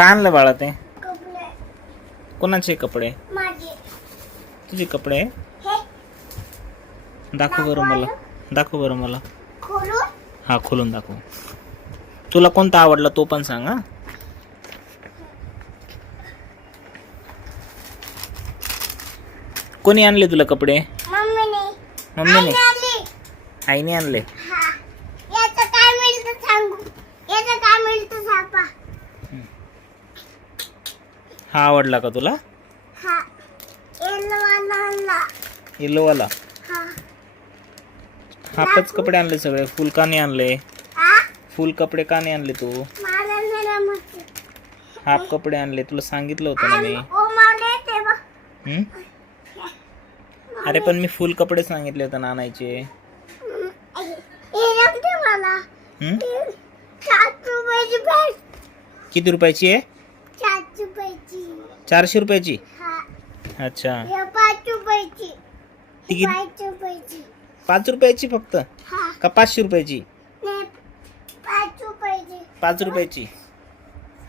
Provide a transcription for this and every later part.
का आणलं बाळा ते कोणाचे कपडे? तुझे कपडे? दाखव बरं मला. दाखव बरं मला. हा खोलून दाखव. तुला कोणता आवडला तो पण सांग हा. कोणी आणले तुला कपडे? मम्मीने. आईने आणले हा याचं काय मिळतं सांगू याचं काय मिळतं सापा हा आवडला का तुला? हा. येलवाला आणला. येलोवाला? हा. हाफच कपडे आणले सगळे. फुल का नाही आणले फुल कपडे का नाही आणले तू. हाफ कपडे आणले. तुला सांगितलं होतं ना मी? अरे पण मी फुल कपडे सांगितले होते ना आणायचे. किती रुपयाची आहे? चारशे रुपयाची? हा. अच्छा. पाच रुपयाची. ती किती पाच रुपयाची. फक्त? हा. का पाचशे रुपयाची? नाही पाच रुपयाची.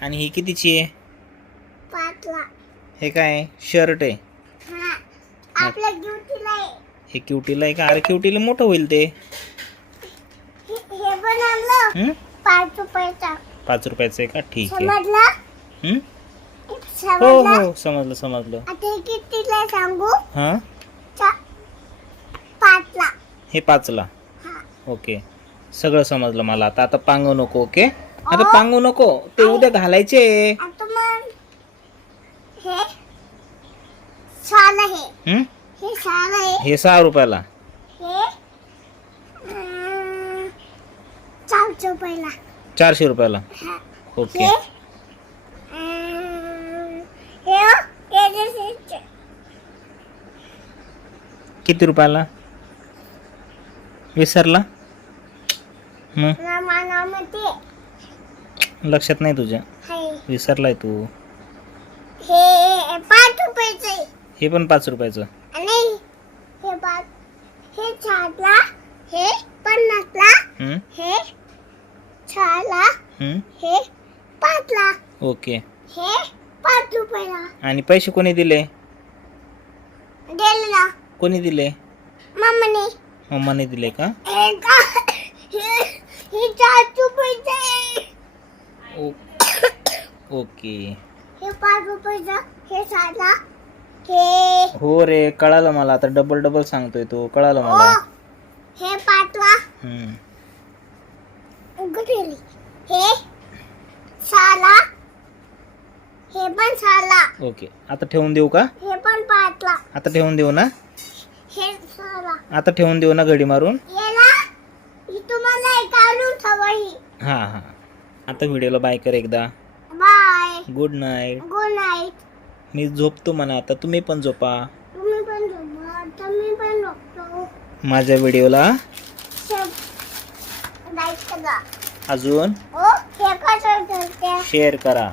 आणि ही कितीची आहे? हे काय? शर्ट आहे. हा. क्युटीला आहे का? अरे क्युटीला मोठं होईल ते? पाच रुपयाचा. आहे का? ठीक आहे. हं? हो समजलं समजलं. आता हे कितीला सांगू? हां? पाचला. हे पाचला. हा. ओके. सगळं समजलं मला आता. आता पांगू नको ओके? आता पांगू नको. ते उद्या घालायचे. आता मग हे हं? हे. हे सहा रुपयाला. हे अं, चारशे रुपयाला. चारशे रुपयाला. हा. ओके. हे अं, हे हो, हे जसे- किती रुपयाला विसरला मग ना मनामध्ये लक्षात नाही तुझ्या आहे विसरलाय तू हे पाच रुपयाचे हे पण पाच रुपयाचं आणि हे पाच हे चारला हे पन्नासला हे चारला हं? हे पाचला ओके हे पाच रुपयाला आणि पैसे कोणी दिले दिलेला कोणी दिले? मम्मीने. मम्माने दिले का? ओके. हे हे हे. हो रे कळालं मला. आता डबल डबल सांगतोय तू. कळालं मला. हे पाचला हं. उघडली. हे पण सहाला ओके. आता ठेवून देऊ का? हे पण पाचला आता ठेवून देऊ ना? हे आता ठेवून देऊ ना घडी मारून? याला ही तुम्हाला एक हां. हां आता व्हिडिओला बाय कर एकदा. Bye. Good night good night मी झोपतो म्हणा आता तुम्ही पण झोपा. तुम्ही पण झोपा तुम्ही पण झोपतो. माझ्या व्हिडिओला. लाईक करा. अजून? ओ हे कसं करते शेअर करा.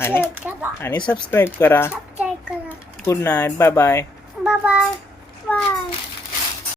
आणि शेअर करा. आणि सबस्क्राईब करा. सबस्क्राईब करा. Good night bye bye bye bye bye